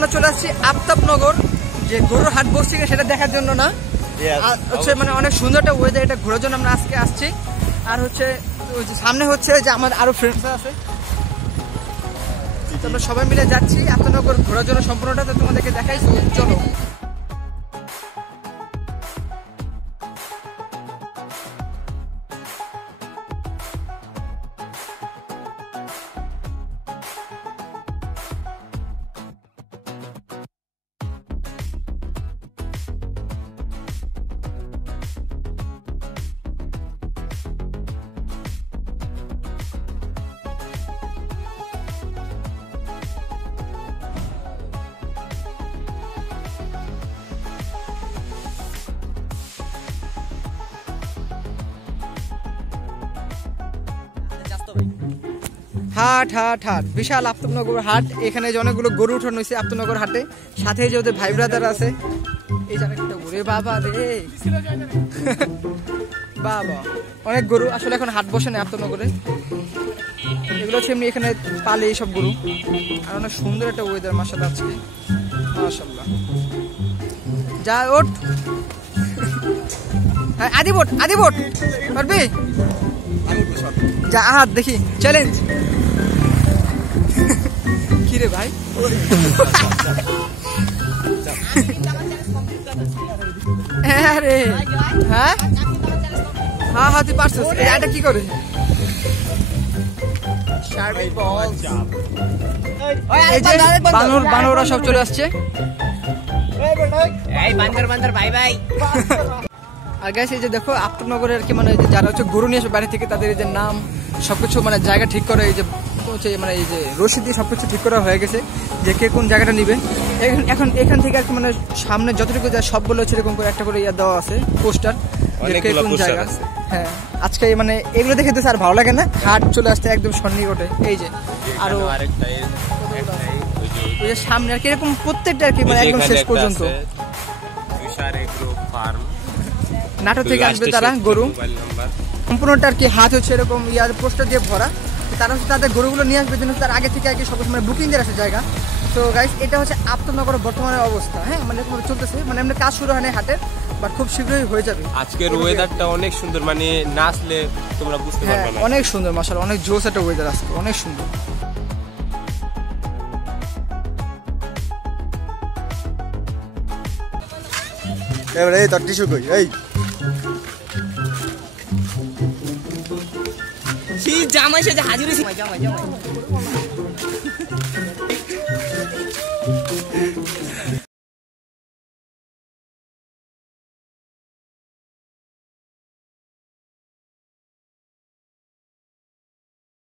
আমরা চলে আসছি আফতাবনগর, যে গরুর হাট বসছে সেটা দেখার জন্য না, হচ্ছে মানে অনেক সুন্দর একটা ওয়েদার, এটা ঘোরার জন্য আমরা আজকে আসছি। আর হচ্ছে সামনে হচ্ছে যে আমার আরো ফ্রেন্ডস আছে, আমরা সবাই মিলে যাচ্ছি আফতাবনগর ঘোরার জন্য সম্পূর্ণটা, তো তোমাদেরকে দেখাই। চলো হাট হাট হাট, বিশাল আফতাবনগর হাট। এখানে যে অনেকগুলো গরু উঠানো হয়েছে আফতাবনগর হাটে, সাথে যে ওদের ভাই ব্রাদার আছে। এই জায়গাটা ঘুরে বাবা রে বাবা, অনেক গরু। আসলে এখন হাট বসে না আফতাবনগরে, এগুলো হচ্ছে এমনি এখানে পালে এইসব গরু। আর অনেক সুন্দর একটা ওয়েদার মাশাআল্লাহ আজকে, মাশাআল্লাহ। যা ওঠ, হ্যাঁ আদি বোট পারবি? যা হাত দেখি, চ্যালেঞ্জ। কি রে ভাই, হ্যাঁ রে, হ্যাঁ হ্যাঁ হ্যাঁ তুই পারছিস। এটা কি করে? বানররা সব চলে আসছে। আর গাইস এই যে দেখো আফতাবনগরের আর কি, মানে যারা হচ্ছে গরু নিয়ে আসে বাইরে থেকে, তাদের এই যে নাম সবকিছু মানে জায়গা ঠিক করে, এই যে হচ্ছে মানে এই যে রশিদ দিয়ে সবকিছু ঠিক করা হয়ে গেছে যে কে কোন জায়গাটা নিবে। এখন এখান থেকে আর কি মানে সামনে যতটুকু যায় সবগুলো হচ্ছে এরকম করে একটা করে ইয়া দেওয়া আছে, পোস্টার, যে কে কোন জায়গা। হ্যাঁ আজকে মানে এগুলো দেখে তো আর ভালো লাগে না, হাট চলে আসতে একদম সন্নিকটে। এই যে আরো ওই যে সামনে আর কি এরকম প্রত্যেকটা আর কি মানে একদম শেষ পর্যন্ত। নাটোর থেকে আসবে তারা গরু, সম্পূর্ণটা আর কি হাত হচ্ছে এরকম ইয়ার পোস্টার দিয়ে ভরা। তারা হচ্ছে তাদের গরুগুলো নিয়ে আসবে জন্য তার আগে থেকে আর কি সব মানে বুকিং দিয়ে আসে জায়গা। তো গাইস এটা হচ্ছে আফতাবনগরের বর্তমানে অবস্থা। হ্যাঁ মানে চলতেছে, মানে এমনি কাজ শুরু হয় না হাটের, বাট খুব শীঘ্রই হয়ে যাবে। আজকের ওয়েদারটা অনেক সুন্দর, মানে নাচলে তোমরা বুঝতে পারবে না, অনেক সুন্দর মাশাআল্লাহ, অনেক জোস একটা ওয়েদার আজকে, অনেক সুন্দর। এবারে এই তোর টিস্যু কই? এই জামাই সে হাজির হয়েছে, জামাই